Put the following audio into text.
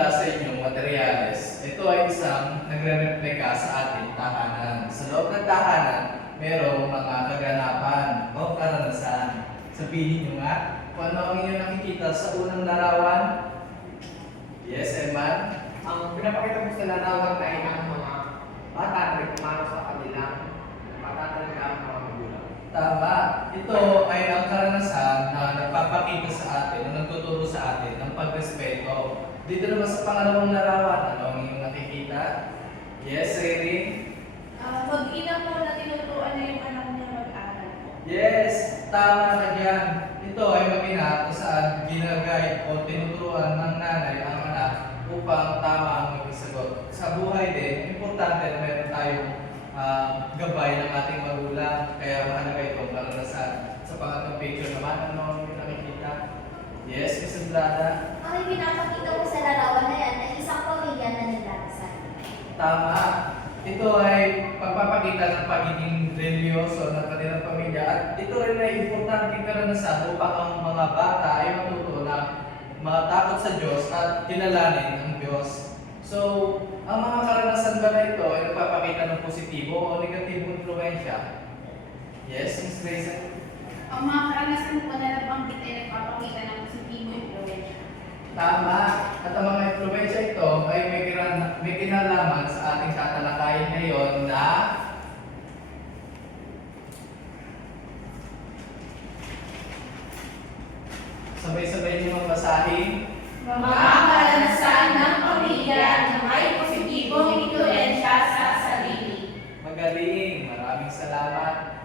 ipapakita sa inyong materyales. Ito ay isang nagre-replika sa ating tahanan. Sa loob ng tahanan, merong mga kaganapan o karanasan. Sabihin nyo nga kung ano ang inyong nakikita sa unang larawan. Yes, Eman? Ang pinapakita mo sa larawan ay ang mga bata na nagpumanaw sa kanilang patatanda ang mga magulang. Tama. Ito ay ang karanasan na nagpapakita sa atin, o nagtuturo sa atin ng pagrespeto. Dito naman sa pangalawang larawan, ano ang inyong nakikita? Yes, Riri? Mag-ina po na tinuturuan na yung anak niya mag-aral. Yes, tama ka dyan. Ito ay mag-ina kung saan ginaguide o tinuturuan ng nanay ang anak upang tama ang magsagot. Sa buhay din, importante na meron tayong gabay ng ating magulang. Kaya mahalaga itong karanasan. Sa pangatong picture naman, ano ang nakikita? Yes, Miss Blada? Ang pinapakita ko sa larawan na yan ay isang pamilya na nagdarasal. Tama. Ito ay pagpapakita ng pagiging religyoso ng kanilang pamilya. At ito rin ay importanteng karanasan upang ang mga bata ay matuto na matakot sa Diyos at kilalanin ang Diyos. So, ang mga karanasan ba na ito ay nagpapakita ng positibo o negatibong influensya? Yes, Ms. Grace? Ang mga karanasan po na nabanggit ay nagpapakita ng positibo influensya. Tama. At ang mga influensya ito ay may kinalaman sa ating tatalakayin ngayon na sabay-sabay niyo magbasahin. Mga karanasan ng pamilya na may positibong influensya sa sarili. Magaling. Maraming salamat.